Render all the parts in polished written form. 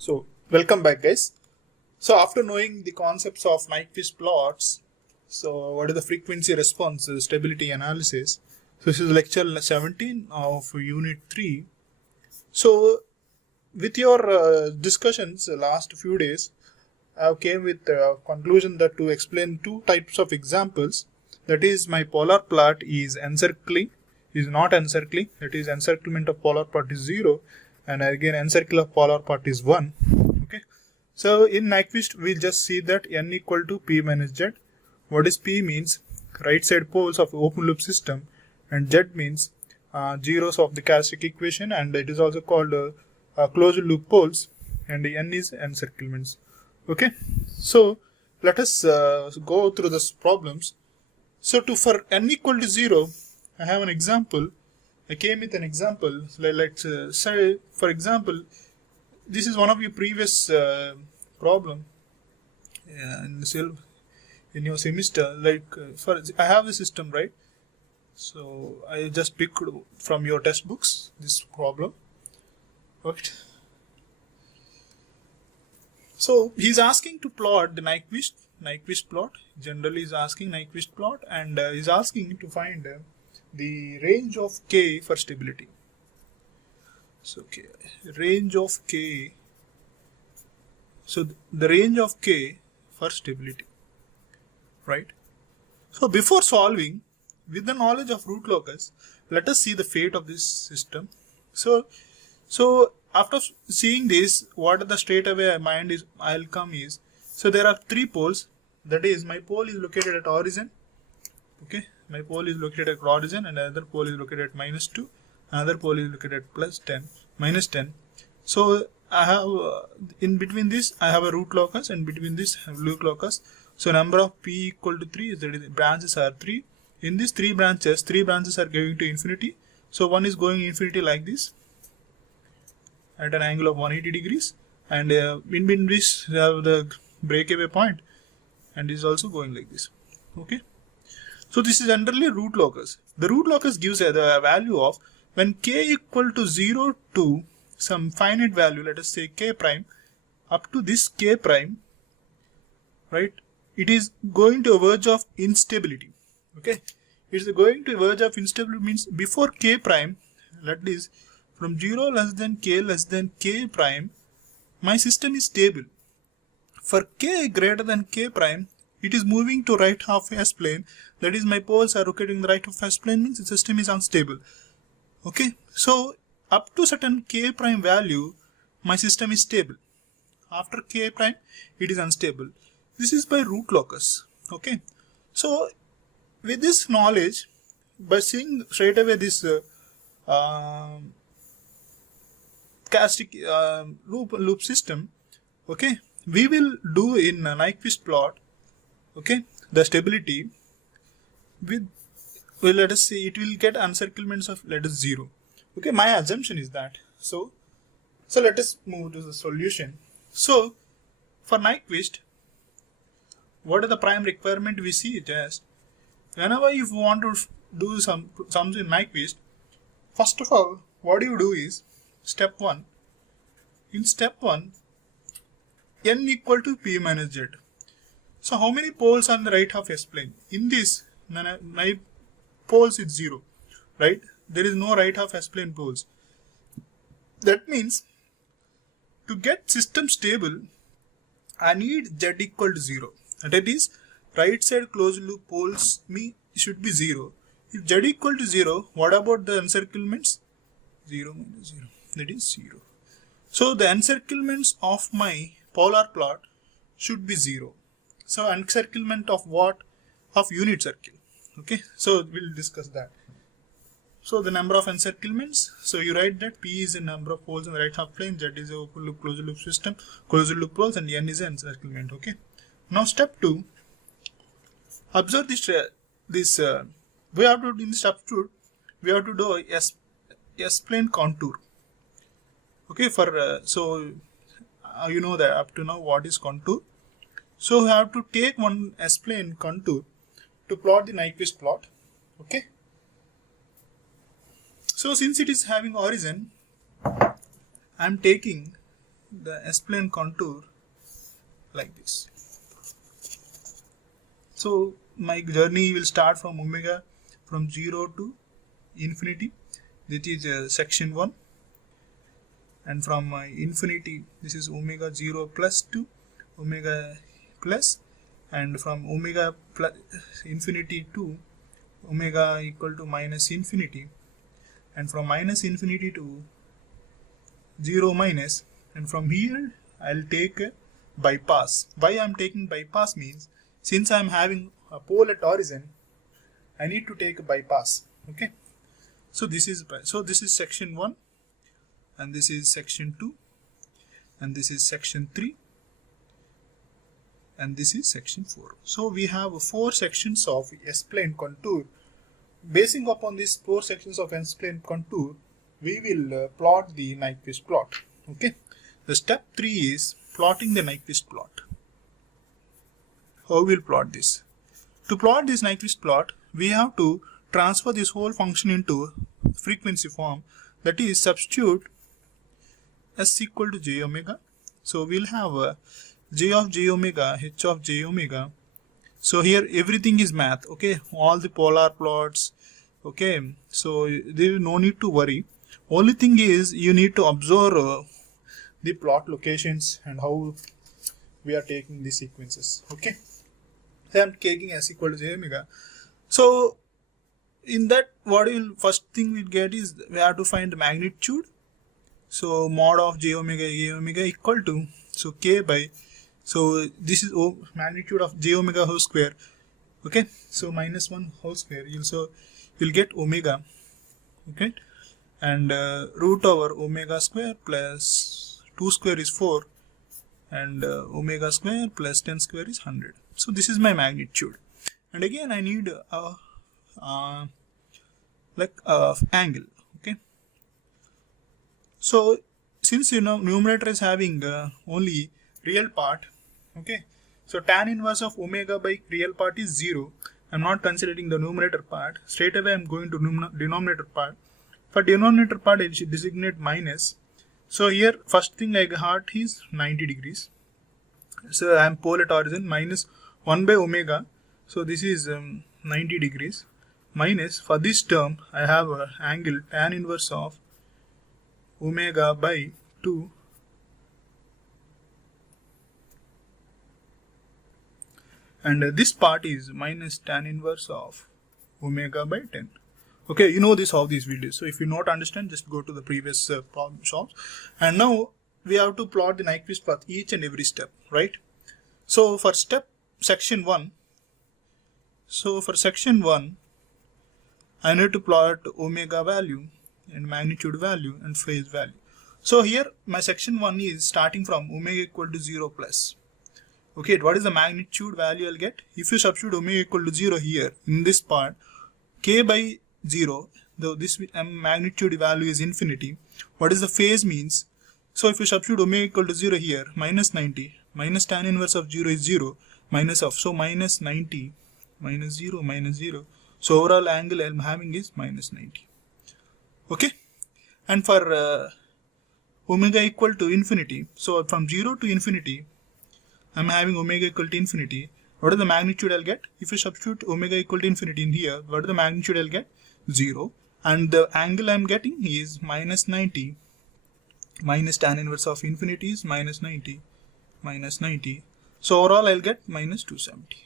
So welcome back, guys. So after knowing the concepts of Nyquist plots, so what is the frequency response stability analysis? So this is lecture 17 of unit 3. So with your discussions last few days, I came with the conclusion that to explain two types of examples, that is my polar plot is encircling, is not encircling, that is encirclement of polar plot is 0 and again encircle of polar plot is 1. Okay. So in Nyquist we'll just see that n equal to p minus z. What is p means? Right side poles of open loop system, and z means zeros of the characteristic equation, and it is also called closed loop poles, and n is encirclements. Okay, so let us go through these problems. So for n equal to 0, I have an example. I came with an example. Let's say, for example, this is one of your previous problem in your semester. I have the system, right? So I just picked from your textbooks this problem. Right. So he's asking to plot the Nyquist plot. Generally is asking Nyquist plot, and he's asking to find the range of k for stability. So range of k. So the range of k for stability, right? So before solving, with the knowledge of root locus, let us see the fate of this system. So after seeing this, what the straight away mind is I'll come is, so there are three poles. That is, my pole is located at origin. Okay, my pole is located at origin, and another pole is located at -2. Another pole is located at -10. So I have in between this I have a root locus, and between this I have root locus. So number of p equal to 3 is that branches are 3. In these three branches are going to infinity. So one is going infinity like this at an angle of 180 degrees, and in between this we have the breakaway point, and is also going like this. Okay. So this is generally root locus. The root locus gives the value of when k equal to 0 to some finite value, let us say k prime, up to this k prime, right? It is going to a verge of instability. Okay, it is going to a verge of instability means before k prime, that is from 0 less than k prime, my system is stable. For k greater than k prime, it is moving to right half S plane. That is, my poles are rotating the right half S plane, means the system is unstable. Okay, so up to certain k prime value, my system is stable. After k prime, it is unstable. This is by root locus. Okay, so with this knowledge, by seeing straight away this characteristic loop system, okay, we will do in a Nyquist plot, okay, the stability with, well, let us see, it will get encirclements of, let us 0. Okay, my assumption is that. So let us move to the solution. So for Nyquist, what are the prime requirement we see it as? Whenever you want to do some sums in Nyquist, first of all, what you do is step 1. In step 1, n equal to p minus z. So how many poles on the right half S plane? In this, my poles is 0, right? There is no right half S plane poles. That means to get system stable, I need z equal to 0. That is, right side closed loop poles should be 0. If z equal to 0, what about the encirclements? 0 minus 0, that is 0. So the encirclements of my polar plot should be 0. So encirclement of what? Of unit circle. Okay, so we'll discuss that. So the number of encirclements, so you write that p is the number of poles in the right half plane, z is a open loop closed loop system, closed loop poles, and n is the encirclement. Okay. Now step 2, observe this we have to, in step 2, we have to do a S plane contour. Okay, for so you know that up to now what is contour. So we have to take one S plane contour to plot the Nyquist plot. Okay. So since it is having origin, I am taking the S-plane contour like this. So my journey will start from omega from 0 to infinity. This is section 1, and from infinity this is omega 0 plus to omega plus, and from omega plus infinity to omega equal to minus infinity, and from minus infinity to 0 minus, and from here I'll take a bypass. Why I'm taking bypass means, since I'm having a pole at origin, I need to take a bypass. Okay, so this is section 1, and this is section 2, and this is section 3, and this is section 4. So we have 4 sections of S-plane contour. Basing upon these 4 sections of S-plane contour, we will plot the Nyquist plot. Okay, the step 3 is plotting the Nyquist plot. How we'll plot this? To plot this Nyquist plot, we have to transfer this whole function into frequency form, that is substitute S equal to j omega. So we'll have j of j omega, h of j omega. So here everything is math, okay, all the polar plots, okay, so there is no need to worry. Only thing is you need to observe the plot locations and how we are taking the sequences. Okay, I am taking S equal to j omega. So in that, what will first thing we get is we have to find the magnitude. So mod of j omega equal to, so k by, so this is magnitude of j omega whole square. Okay, so minus 1 whole square. You'll get omega. Okay, and root over omega square plus 2 square is 4, and omega square plus 10 square is 100. So this is my magnitude, and again I need angle. Okay, so since numerator is having only real part, okay, so tan inverse of omega by real part is 0. I'm not considering the numerator part. Straight away I'm going to denominator part. For denominator part I should designate minus. So here first thing I got is 90 degrees. So I am pole at origin, minus 1 by omega. So this is 90 degrees. Minus, for this term I have an angle tan inverse of omega by 2 and this part is minus tan inverse of omega by 10. Okay, you know this, how these videos. So if you not understand, just go to the previous problem solves. And now we have to plot the Nyquist path each and every step, right? So for section 1, I need to plot omega value and magnitude value and phase value. So here my section 1 is starting from omega equal to 0 plus. Okay, what is the magnitude value I'll get? If you substitute omega equal to 0 here in this part, k by 0, though this magnitude value is infinity, what is the phase means? So if you substitute omega equal to 0 here, minus 90, minus tan inverse of 0 is 0, minus of, so minus 90, minus 0, minus 0. So overall angle I'm having is minus 90. Okay, and for omega equal to infinity, so from 0 to infinity, I'm having omega equal to infinity. What is the magnitude I'll get? If you substitute omega equal to infinity in here, what is the magnitude I'll get? 0. And the angle I'm getting is minus 90. Minus tan inverse of infinity is minus 90. Minus 90. So overall I'll get minus 270.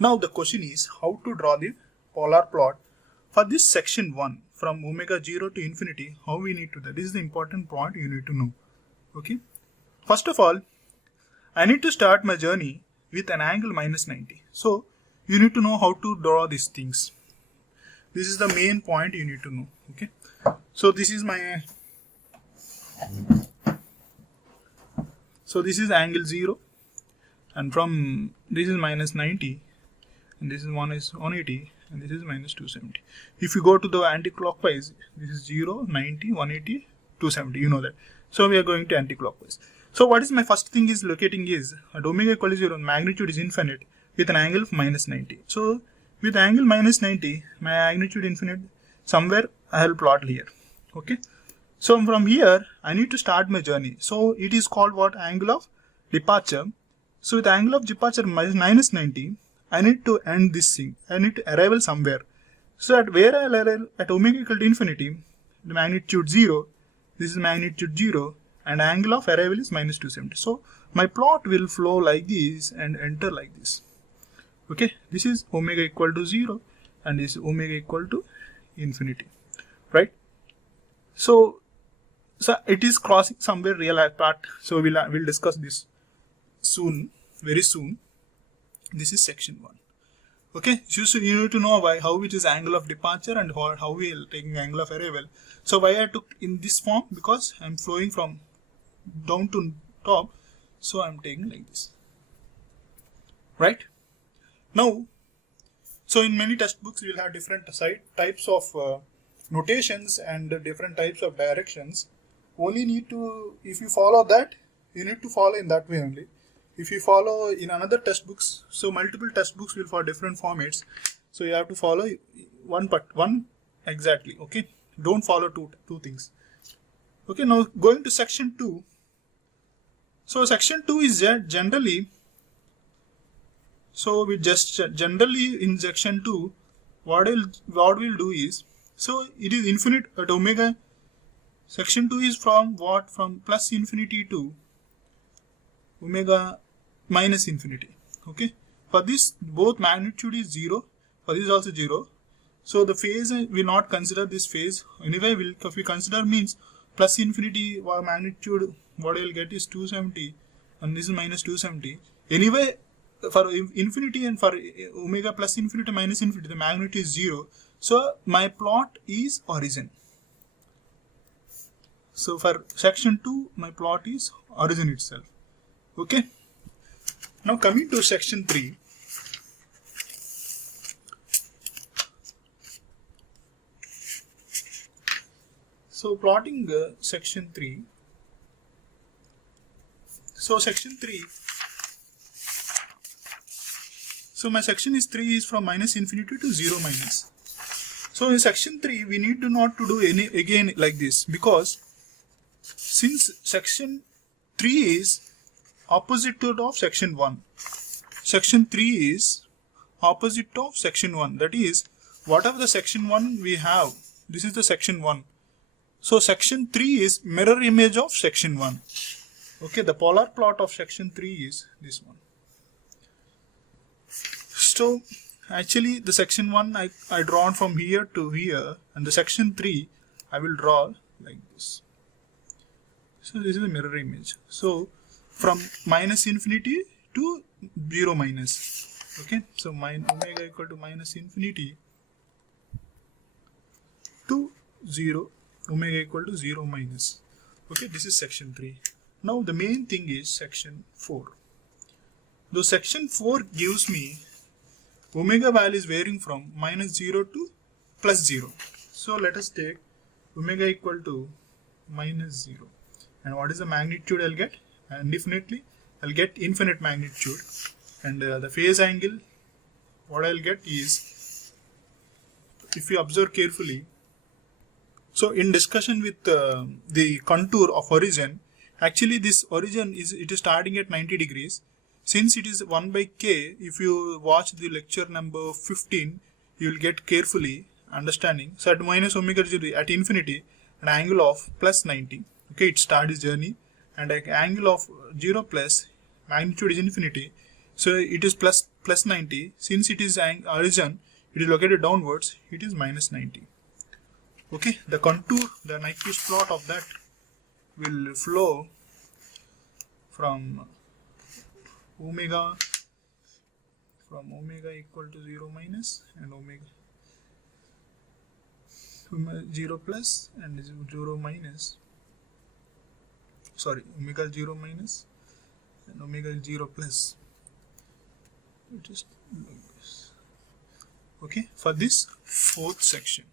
Now the question is how to draw the polar plot for this section 1 from omega 0 to infinity. How we need to do that? This is the important point you need to know. Okay. First of all, I need to start my journey with an angle minus 90. So you need to know how to draw these things. This is the main point you need to know. Okay. So this is my, so this is angle 0, and from this is minus 90, and this is 180, and this is minus 270. If you go to the anti-clockwise, this is 0, 90, 180, 270. You know that. So we are going to anti-clockwise. So what is my first thing is locating is at omega equal to 0, magnitude is infinite with an angle of minus 90. So with angle minus 90, my magnitude infinite, somewhere I will plot here. Okay. So from here, I need to start my journey. So it is called what? Angle of departure. So with angle of departure minus 90, I need to end this thing. I need to arrival somewhere. So at where I'll arrive at omega equal to infinity, the magnitude 0, this is magnitude 0, and angle of arrival is minus 270. So my plot will flow like this and enter like this. Okay, this is omega equal to 0 and this is omega equal to infinity, right? So it is crossing somewhere real part. So we'll discuss this soon, very soon. This is section 1. Okay, so you need to know how it is angle of departure and how we are taking angle of arrival. So why I took in this form? Because I'm flowing from down to top, so I'm taking like this, right? Now, so in many textbooks you will have different types of notations and different types of directions. Only need to, if you follow that, you need to follow in that way only. If you follow in another textbooks, so multiple textbooks will for different formats, so you have to follow one exactly. Okay, don't follow two things. Okay, now going to section 2. So section 2 is generally, so we just generally in section 2, what we'll do is, so it is infinite at omega. Section 2 is from what? From plus infinity to omega minus infinity. Okay, for this both magnitude is 0, for this also 0. So the phase will not consider this phase. Anyway, if we consider means plus infinity magnitude, what I will get is 270 and this is minus 270. Anyway, for infinity and for omega plus infinity minus infinity, the magnitude is 0. So my plot is origin. So for section 2, my plot is origin itself. Okay. Now coming to section 3. So plotting section 3. So section 3. So my section is 3 is from minus infinity to 0 minus. So in section 3, we need to not to do any again like this, because since section 3 is opposite of section 1. Section 3 is opposite of section 1. That is, whatever the section 1 we have, this is the section 1. So section 3 is mirror image of section 1. Okay, the polar plot of section 3 is this one. So actually the section 1 I drawn from here to here, and the section 3 I will draw like this. So this is a mirror image. So from minus infinity to 0 minus. Okay, so omega equal to minus infinity to 0, omega equal to 0 minus. Okay, this is section 3. Now the main thing is section 4. Though section 4 gives me omega value is varying from minus 0 to plus 0. So let us take omega equal to minus 0. And what is the magnitude I'll get? And definitely I'll get infinite magnitude. And the phase angle, what I'll get is, if you observe carefully, so in discussion with the contour of origin, actually this origin is starting at 90 degrees. Since it is 1 by k, if you watch the lecture number 15, you will get carefully understanding. So at minus omega 0 at infinity, an angle of plus 90. Okay, it starts its journey, and an angle of 0 plus magnitude is infinity. So it is plus 90. Since it is origin, it is located downwards, it is minus 90. Okay, the contour, the Nyquist plot of that will flow from omega equal to 0 minus and omega 0 plus and 0 minus, sorry, omega 0 minus and omega 0 plus. It is like this. Okay, for this fourth section.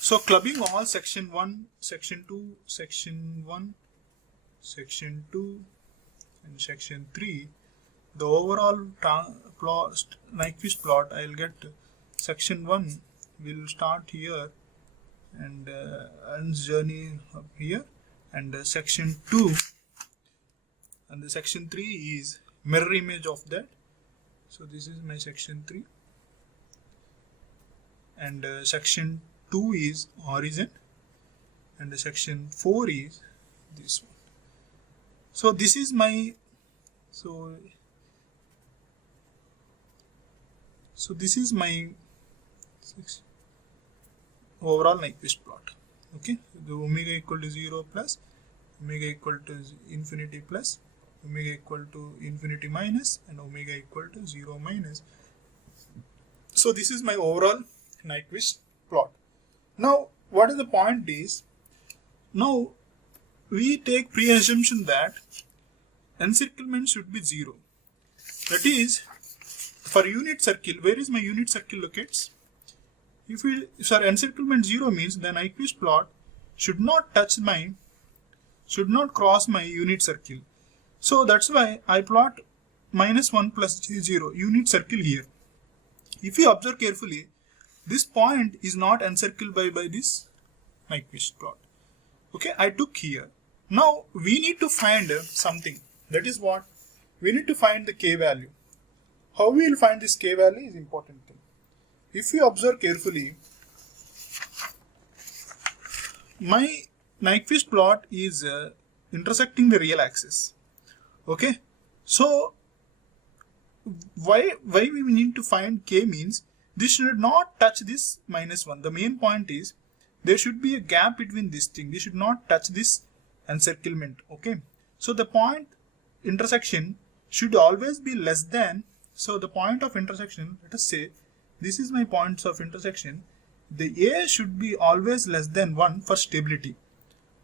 So clubbing all section 1, section 2, section 1, section 2 and section 3, the overall Nyquist plot, I will get section 1 will start here and Ernst's journey up here, and section 2 and the section 3 is mirror image of that. So this is my section 3, and section 2 is origin, and the section 4 is this one. So this is my this is my overall Nyquist plot. Okay, the omega equal to 0 plus, omega equal to infinity plus, omega equal to infinity minus, and omega equal to 0 minus. So this is my overall Nyquist plot. Now what is the point is, now we take pre-assumption that encirclement should be 0. That is, for unit circle, where is my unit circle locates? If encirclement 0 means the Nyquist plot should not cross my unit circle. So that's why I plot -1 plus j0 unit circle here. If you observe carefully, this point is not encircled by this Nyquist plot. Okay, I took here. Now we need to find something. That is what? We need to find the k value. How we will find this k value is important thing. If you observe carefully, my Nyquist plot is intersecting the real axis. Okay, so why we need to find k means this should not touch this -1. The main point is there should be a gap between this thing. This should not touch this encirclement. Okay, so the point intersection should always be less than. So the point of intersection, let us say this is my points of intersection. The A should be always less than 1 for stability.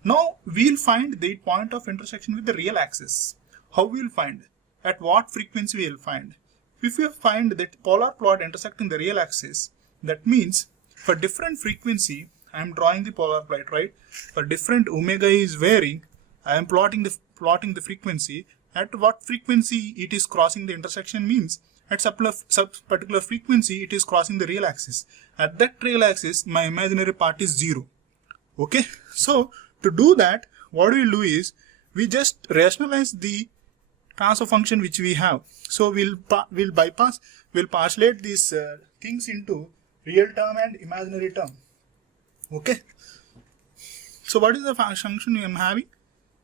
Now we'll find the point of intersection with the real axis. How we'll find? At what frequency we'll find? If we find that polar plot intersecting the real axis, that means for different frequency, I am drawing the polar plot, right? For different omega is varying, I am plotting the frequency. At what frequency it is crossing the intersection means at some particular frequency it is crossing the real axis. At that real axis, my imaginary part is 0. Okay, so to do that, what we'll do is we just rationalize the transfer function which we have. So we'll partialate these things into real term and imaginary term. Okay, so what is the function I am having?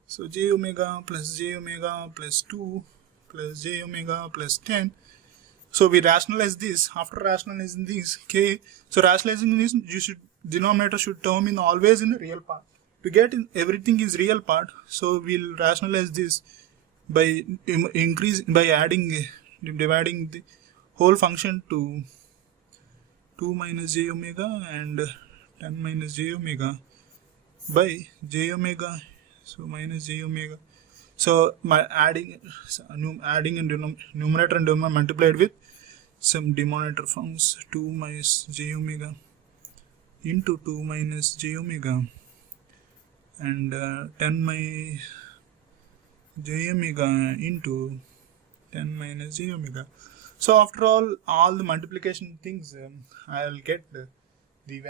So j omega plus 2 plus j omega plus 10. So we rationalize this. After rationalizing this k, so rationalizing this, denominator should term in always in the real part. To get in everything is real part, so we'll rationalize this by dividing the whole function to 2 minus j omega and 10 minus j omega by j omega. So minus j omega. So my adding in numerator and denominator multiplied with some denominator forms 2 minus j omega into 2 minus j omega and 10 minus j omega into 10 minus j omega. So after all the multiplication things, I'll get the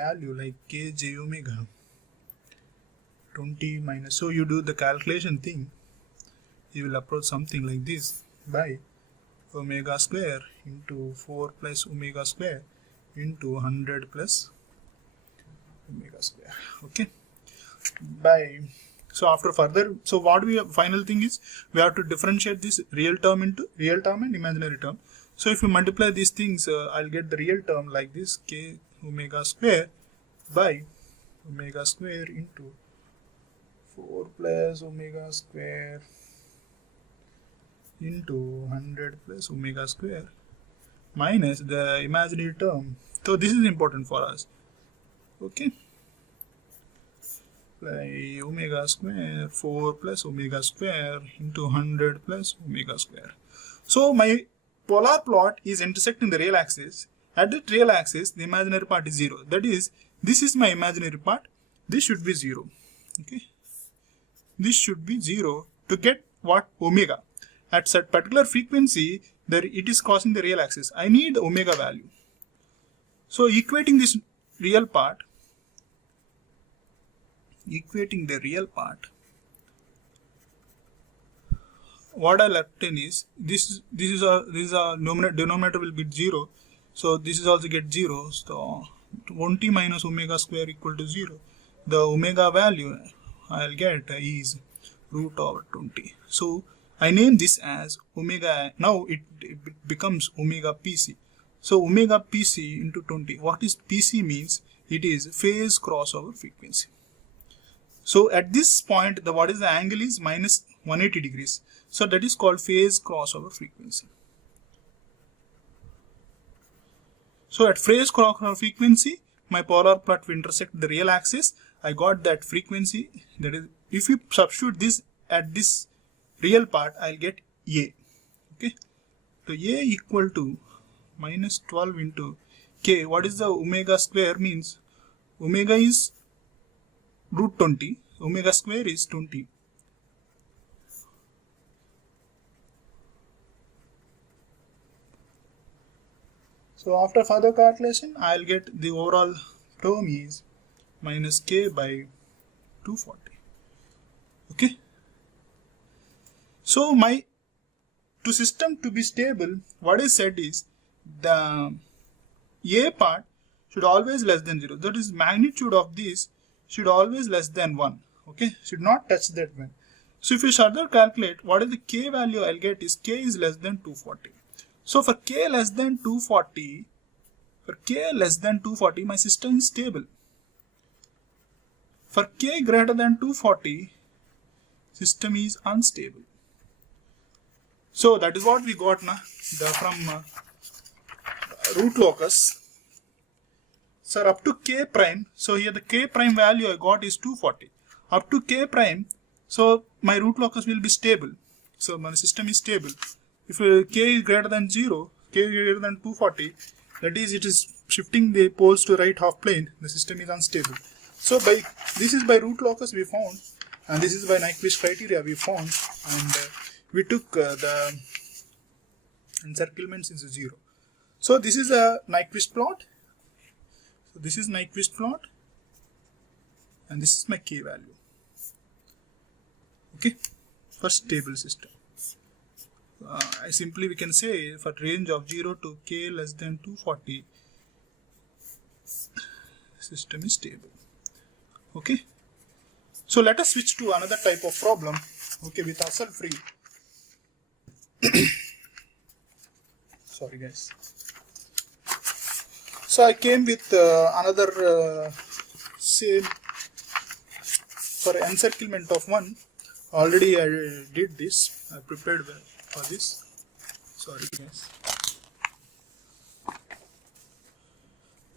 value like k j omega 20 minus. So you do the calculation thing, you will approach something like this by omega square into 4 plus omega square into 100 plus omega square. Okay, so after further, so what we have, final thing is we have to differentiate this real term into real term and imaginary term. So if you multiply these things, I'll get the real term like this, k omega square by omega square into 4 plus omega square into 100 plus omega square minus the imaginary term. So this is important for us. Okay, by omega square 4 plus omega square into 100 plus omega square. So my polar plot is intersecting the real axis. At the real axis, the imaginary part is 0. That is, this is my imaginary part. This should be 0. Okay, this should be 0 to get what? Omega. At such particular frequency, there it is crossing the real axis. I need the omega value. So equating this real part equating the real part, what I'll obtain is this is a denominator will be 0, so this is also get 0. So 20 minus omega square equal to 0. The omega value I'll get is root over 20. So I name this as omega. Now it becomes omega PC. So omega PC into 20. What is PC means? It is phase crossover frequency. So at this point, what is the angle is minus 180 degrees. So that is called phase crossover frequency. So at phase crossover frequency, my polar plot will intersect the real axis. I got that frequency. That is, if you substitute this at this real part, I'll get A. Okay. So A equal to minus 12 into K. What is the omega square means? Omega is root 20. Omega square is 20. So after further calculation, I'll get the overall term is minus K by 240. Okay. So my system to be stable, what I said is the A part should always less than 0. That is, magnitude of this should always less than 1. Okay, should not touch that one. So if you further calculate, what is the K value I'll get is K is less than 240. So for K less than 240, my system is stable. For K greater than 240, system is unstable. So that is what we got now from root locus. Sir, up to K prime, so here the K prime value I got is 240. Up to K prime, so my root locus will be stable. So my system is stable. If K is greater than 0, K is greater than 240, that is, it is shifting the poles to right half plane, the system is unstable. So this is by root locus we found, and this is by Nyquist criteria we found, and we took the encirclements into 0. So this is a Nyquist plot. So this is Nyquist plot, and this is my K value. Okay, for stable system. We can say for range of 0 to K less than 240, system is stable. Okay, so let us switch to another type of problem. Okay, with Hassel free. Sorry guys. So I came with another same for encirclement of 1. Already I did this. I prepared for this. Sorry guys.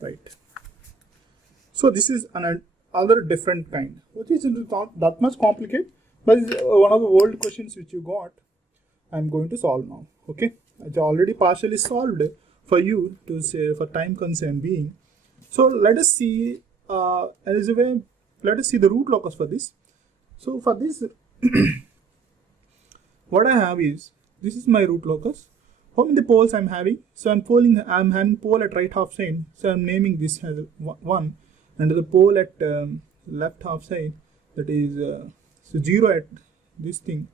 Right. So this is another different kind, which is not that much complicated, but it's one of the old questions which you got. I'm going to solve now. Okay, it's already partially solved for you to say for time concern being. So let us see. Let us see the root locus for this. So for this, what I have is this is my root locus. How many poles I'm having? So I'm having pole at right half side. So I'm naming this as 1, and the pole at left half side, that is so 0 at this thing,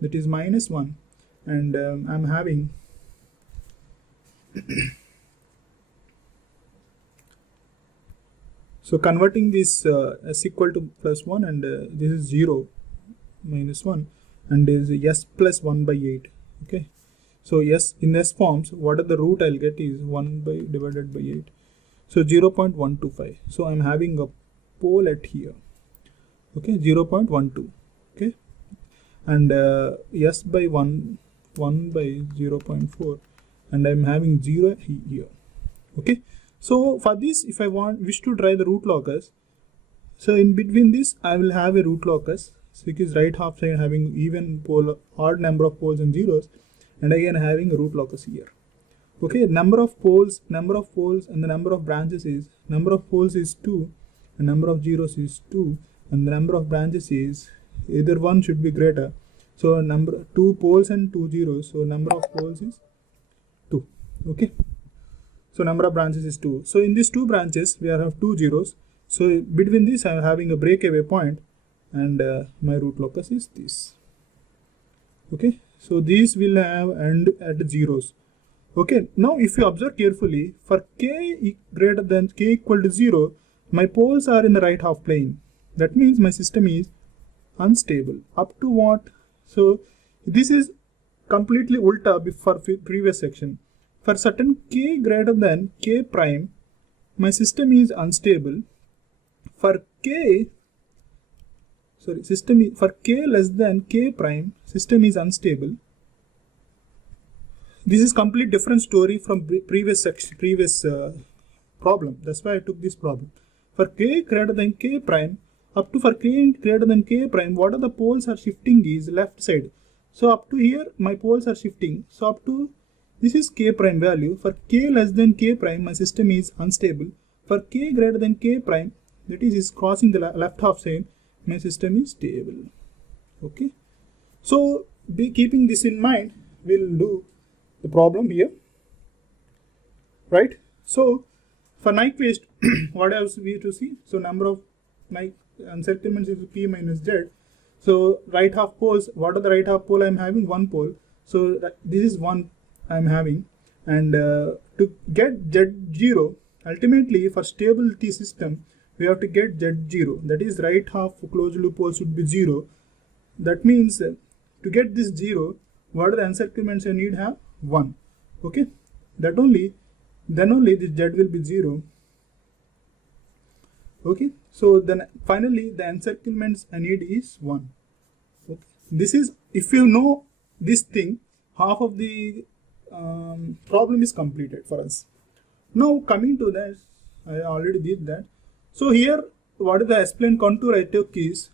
that is minus 1, and I'm having so converting this s equal to plus 1, and this is 0 minus 1, and is s plus 1 by 8. Okay, so yes, in s forms, what are the root I'll get is 1 by divided by 8. So 0.125. So I'm having a pole at here. Okay, 0.12. Okay, and s by 1 by 0.4, and I'm having 0 here. Okay, so for this, if I wish to try the root locus, so in between this I will have a root locus. So it is right half side having even pole, odd number of poles and zeros, and again having a root locus here. Okay, number of poles, and the number of branches is, number of poles is 2, and number of zeros is 2, and the number of branches is either one should be greater. So number 2 poles and 2 zeros. So number of poles is 2. Okay, so number of branches is 2. So in these 2 branches we have 2 zeros. So between this I am having a breakaway point, and my root locus is this. Okay, so these will have end at zeros. Okay, now if you observe carefully, for k greater than k equal to 0, my poles are in the right half plane. That means my system is unstable. Up to what? So this is completely ulta for previous section. For certain k greater than k prime, my system is unstable. For k less than k prime, system is unstable. This is complete different story from previous problem. That's why I took this problem. For k greater than k prime, up to for k greater than k prime, what are the poles are shifting is left side. So up to here my poles are shifting. So up to this is k prime value. For k less than k prime, my system is unstable. For k greater than k prime, that is crossing the left half side, my system is stable. Okay, so keeping this in mind, we'll do the problem here, right? So for Nyquist, what else we have to see? So number of encirclements is p minus z. So right half poles, what are the right half pole? I'm having one pole, so this is one I'm having, and to get z0, ultimately for stable T system we have to get z0, that is right half closed loop pole should be 0. That means to get this 0, what are the encirclements I need? Have 1. Okay, that only, then only this z will be 0. Okay, so then finally the encirclements I need is 1. Okay, this is, if you know this thing, half of the problem is completed for us. Now coming to that, I already did that. So here, what is the S-plane contour I took is,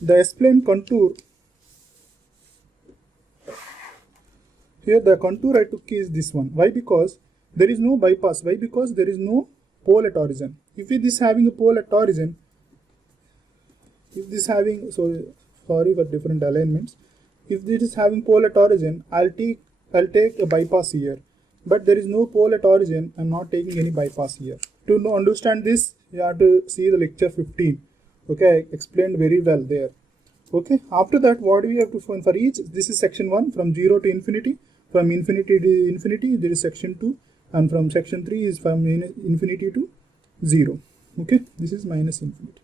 the S-plane contour, here the contour I took is this one. Why? Because there is no bypass. Why? Because there is no pole at origin. If it is having a pole at origin, if this having, sorry for different alignments, if this is having pole at origin, I'll take a bypass here. But there is no pole at origin, I'm not taking any bypass here. To understand this, you have to see the lecture 15. Okay, I explained very well there. Okay, after that, what do we have to find for each? This is section 1, from 0 to infinity. From infinity to infinity, there is section 2, and from section 3 is from infinity to 0. Okay, this is minus infinity.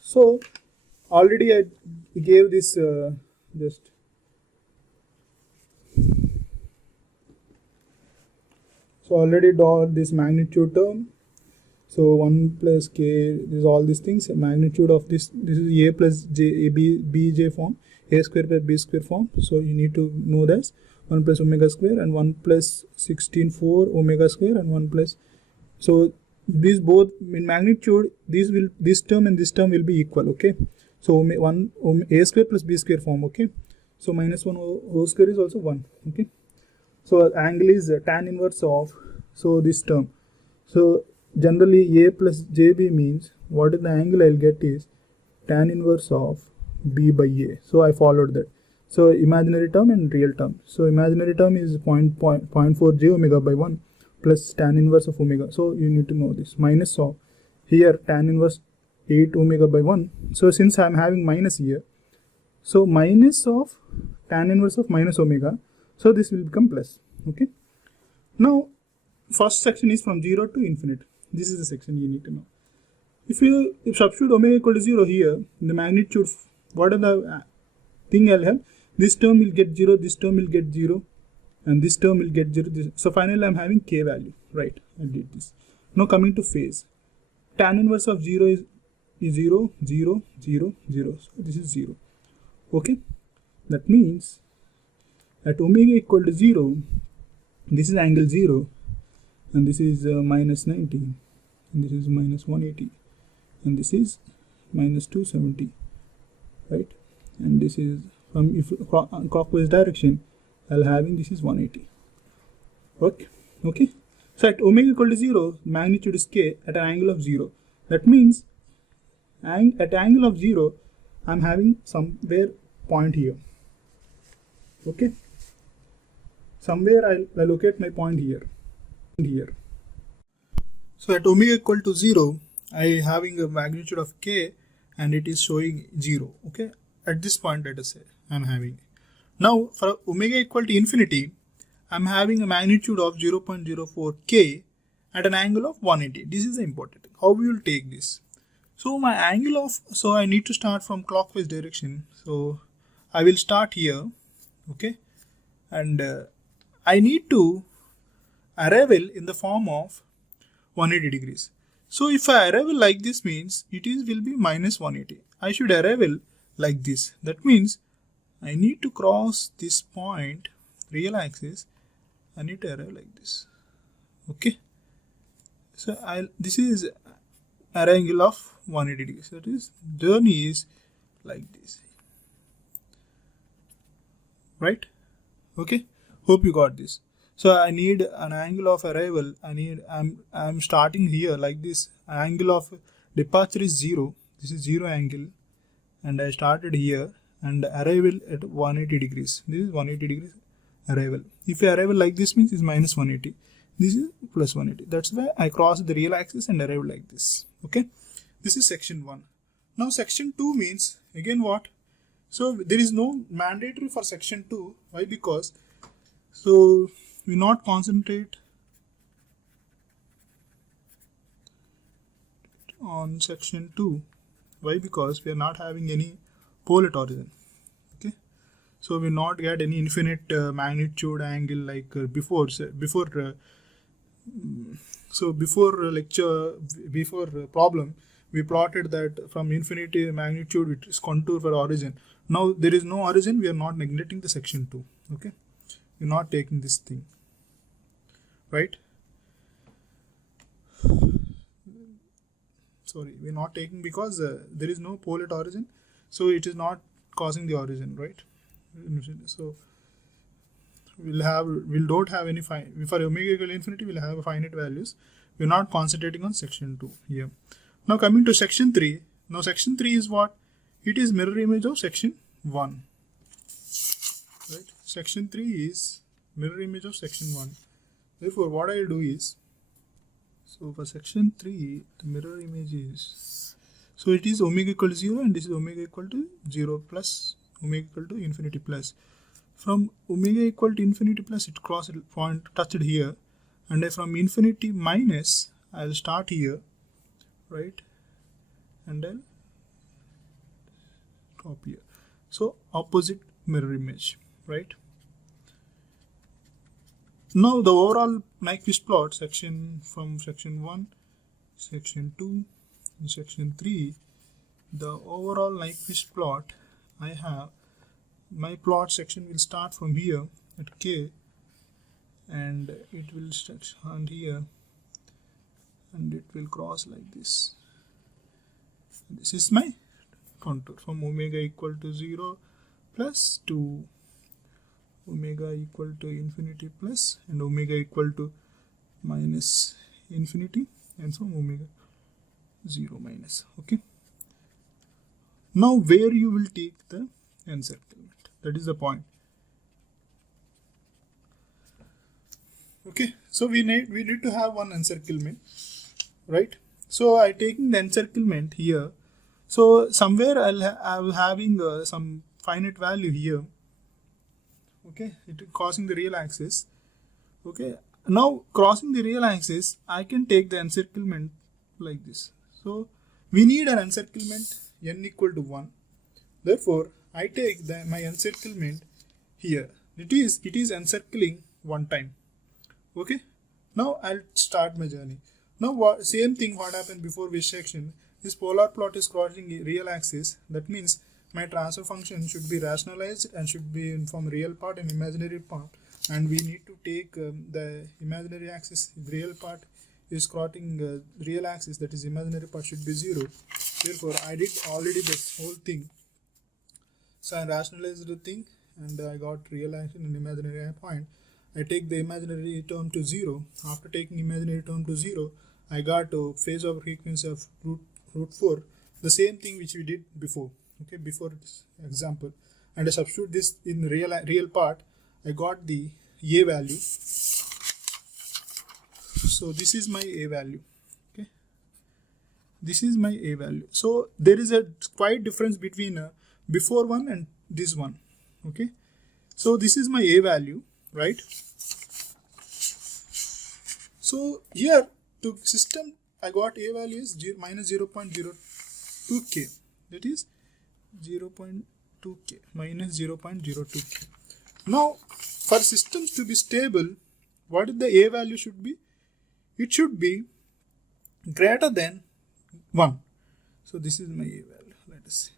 So already I gave this so already dot this magnitude term. So 1 plus k, this is all these things, magnitude of this is a plus j, bj form, a square plus b square form. So you need to know this, 1 plus omega square and 1 plus 16.4 omega square and 1 plus, so these both in magnitude, this term and this term will be equal. Okay, so a square plus b square form. Okay, so minus 1 o square is also 1. Okay, so angle is tan inverse of, so this term. So generally a plus jb means what is the angle I'll get is tan inverse of b by a. So I followed that. So imaginary term and real term. So imaginary term is 0.4 j omega by 1 plus tan inverse of omega. So you need to know this, minus of here tan inverse 8 omega by 1. So since I'm having minus here, so minus of tan inverse of minus omega, so this will become plus. Okay, now first section is from 0 to infinite. This is the section you need to know. If substitute omega equal to 0 here, the magnitude, what are the thing I'll have? This term will get 0, this term will get 0, and this term will get 0. So finally I'm having k value, right? I did this. Now coming to phase, tan inverse of 0 is 0, 0, 0, 0. So this is 0. Okay, that means at omega equal to 0, this is angle 0, and this is minus 90, and this is minus 180, and this is minus 270, right? And this is from if clockwise direction, I'll having this is 180. Okay. So at omega equal to 0, magnitude is k at an angle of 0. That means at angle of 0, I'm having somewhere point here. Okay. somewhere I'll locate my point here. So at omega equal to 0, I having a magnitude of k and it is showing 0. Okay, at this point let us say I'm having. Now for omega equal to infinity, I'm having a magnitude of 0.04 k at an angle of 180. This is the important thing. How we will take this? So my angle of, so I need to start from clockwise direction. So I will start here, okay, and I need to arrival in the form of 180 degrees. So if I arrival like this means it is will be minus 180. I should arrival like this. That means I need to cross this point, real axis. I need to arrive like this. Okay. So this is an angle of 180 degrees. That is journey is like this. Right? Okay. Hope you got this. So I need an angle of arrival. I'm starting here like this. Angle of departure is 0. This is 0 angle, and I started here and arrival at 180 degrees. This is 180 degrees arrival. If I arrival like this means it's minus 180. This is plus 180. That's why I cross the real axis and arrive like this. Okay. This is section 1. Now section 2 means again what? So there is no mandatory for section 2. Why? Because so we not concentrate on section 2. Why? Because we are not having any pole at origin. Okay, so we not get any infinite magnitude angle like before problem we plotted that from infinity magnitude it is contour for origin. Now there is no origin, we are not neglecting the section 2. Okay, we're not taking this thing, right? Sorry, we're not taking because there is no pole at origin, so it is not causing the origin, right? So we'll don't have any for omega equal to infinity, we'll have finite values. We're not concentrating on section 2 here. Now coming to section 3. Now section 3 is what? It is mirror image of section 1. Right? Section 3 is mirror image of section 1. Therefore, what I'll do is, so for section 3, the mirror image is, so it is omega equal to 0 and this is omega equal to 0 plus omega equal to infinity plus. From omega equal to infinity plus, it crossed point touched here, and from infinity minus, I'll start here, right, and then stop here. So opposite mirror image, right? Now the overall Nyquist plot section from section 1, section 2, and section 3, the overall Nyquist plot I have, my plot section will start from here at K and it will start on here and it will cross like this. This is my contour from omega equal to 0 plus to omega equal to infinity plus and omega equal to minus infinity and from omega 0 minus. Okay. Now where you will take the encirclement, that is the point. Okay, so we need to have one encirclement, right? So I taking the encirclement here. So somewhere I'll having some finite value here. Okay, it is crossing the real axis. Okay, now crossing the real axis, I can take the encirclement like this. So we need an encirclement n equal to 1. Therefore, I take my encirclement here. It is encircling one time. Okay. Now I'll start my journey. Now same thing what happened before this section. This polar plot is crossing the real axis. That means my transfer function should be rationalized and should be from real part and imaginary part. And we need to take the imaginary axis. The real part is crossing real axis. That is imaginary part should be 0. Therefore, I did already this whole thing. So I rationalized the thing and I got real action and imaginary point. I take the imaginary term to 0. After taking imaginary term to 0, I got a phase over frequency of root 4. The same thing which we did before. Okay, before this example. And I substitute this in real part. I got the a value. So this is my a value. Okay, this is my a value. So there is a quite difference between before one and this one. Okay, so this is my a value, right? So here to system I got a value is minus 0.02k, that is 0.2k minus 0.02k. Now for systems to be stable, what is the a value should be? It should be greater than 1. So this is my a value. Let us see.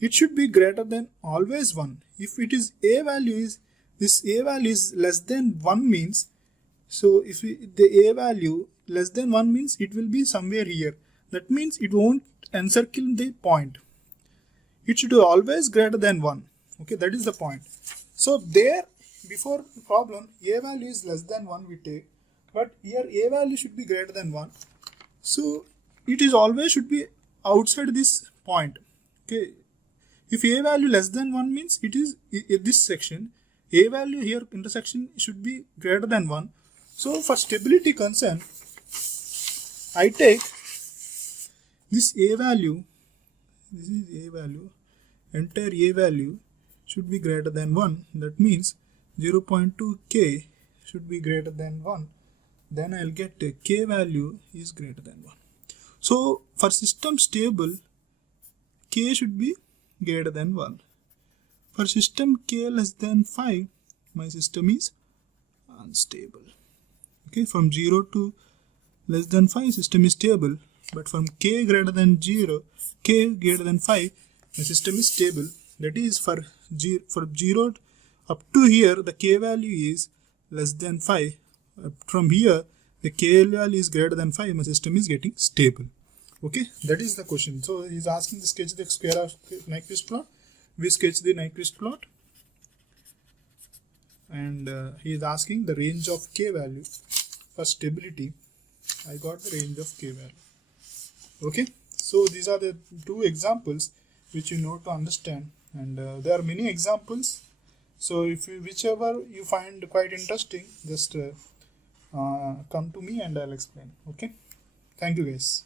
It should be greater than always 1. If it is a value is this a value is less than 1 means, so if the a value less than 1 means it will be somewhere here. That means it won't encircle the point. It should be always greater than 1. Okay, that is the point. So there before problem a value is less than 1 we take, but here a value should be greater than 1. So it is always should be outside this point. Okay, if a value less than 1 means it is in this section, a value here intersection should be greater than 1. So for stability concern, I take this a value, this is a value, entire a value should be greater than 1. That means 0.2k should be greater than 1. Then I'll get a k value is greater than 1. So for system stable, k should be greater than 1. For system k less than 5, my system is unstable. Okay, from 0 to less than 5 system is stable, but from k greater than 0, k greater than 5, my system is stable. That is for 0 up to here the k value is less than 5. From here the k value is greater than 5, my system is getting stable. Okay, that is the question. So he is asking to sketch the square of Nyquist plot. We sketch the Nyquist plot, and he is asking the range of k value for stability. I got the range of k value. Okay, so these are the two examples which you know to understand, and there are many examples. So if you, whichever you find quite interesting, just come to me and I'll explain. Okay, thank you guys.